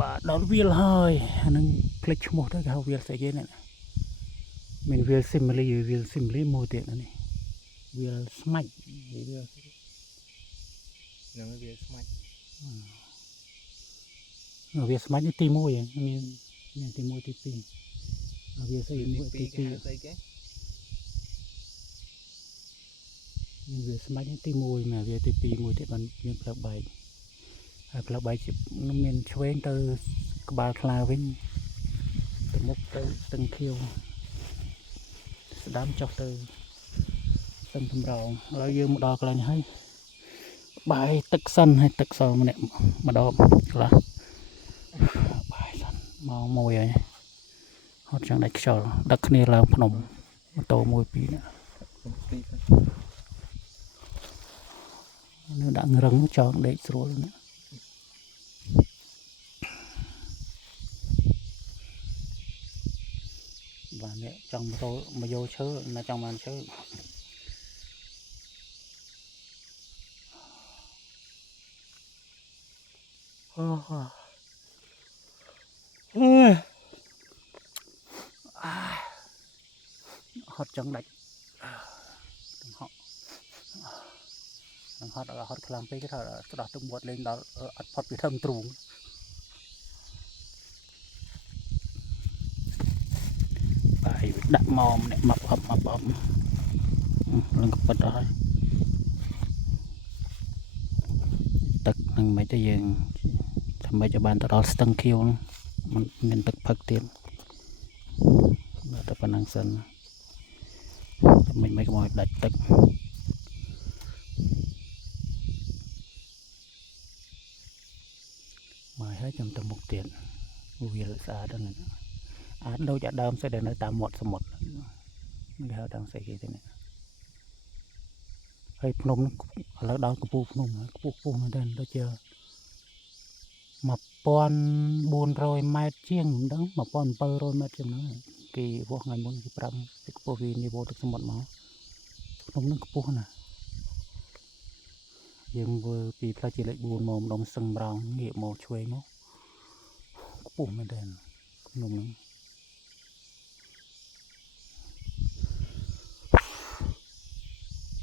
បាទដល់វាលហើយអានឹងផ្លេចឈ្មោះទៅគេហៅវាលស្អីគេនេះមានវាលស៊ីមលីមួយទៀតនេះវាលស្មាច់វាលនឹងវាស្មាច់វាស្មាច់នេះទី1មានទី1ទី2វាស្អីមួយទី2ស្អីគេមានវាស្មាច់នេះទី1មកវាទី2មួយទៀតបានមានផ្លូវបែកហើយផ្លូវបែកមានឆ្វេងទៅក្បាលខ្លាវិញទៅមុខទៅស្ទឹងខៀវស្ដាំចុះទៅស្ទឹងកំរោងឥឡូវយើងមកដល់កន្លែងហើយបាយទឹកសិនហើយទឹកសល់ម្នាក់ម្ដងខ្លះបាយសិនម៉ោង1ហើយហត់ចង់ដាច់ខ្យល់ដឹកគ្នាឡើងភ្នំម៉ូតូ1 2នាក់នៅដាក់រឹងចង់ដេកស្រួលណាបាទនេះចង់ម៉ូតូមកយកឈើណាចង់បានឈើអូហត់ចង់ដាច់ហត់ខ្លាំងពេកគេថាស្ដោះទឹកមាត់លេងដល់អត់ផុតពីធំទ្រូងបាយដាក់ម៉មអ្នកម៉ាប់អប់ឡើងក៏ប៉ិតអស់ហើយទឹកនឹងមិនទៅយើងធ្វើឲ្យបានទៅដល់ស្ទឹងខៀវมันមានទឹកផឹកទៀតតែប៉ុណ្ណឹងសិនមិនកុំឲ្យដាច់ទឹកមកហើយចាំទៅមុខទៀតវាស្អាតហ្នឹងអាចដូចអាដើមស្អីដែលនៅតាមមាត់សមុទ្រគេហៅដើមស្អីគេទេនេះហើយភ្នំឥឡូវដល់កំពូលភ្នំខ្ពស់មែនតើដូចជា1400 ម៉ែត្រជាងមិនដឹង1700 ម៉ែត្រជាងហ្នឹងគេវាស់ថ្ងៃមុនគេប្រាប់ពីខ្ពស់វានីវ៉ូទឹកសមុទ្រមកភ្នំហ្នឹងខ្ពស់ណាស់យើងធ្វើពីផ្លូវជាលេខ4មកម្ដុំសឹងម្ដងងាកមកឆ្វេងមកខ្ពស់មែនតើភ្នំហ្នឹង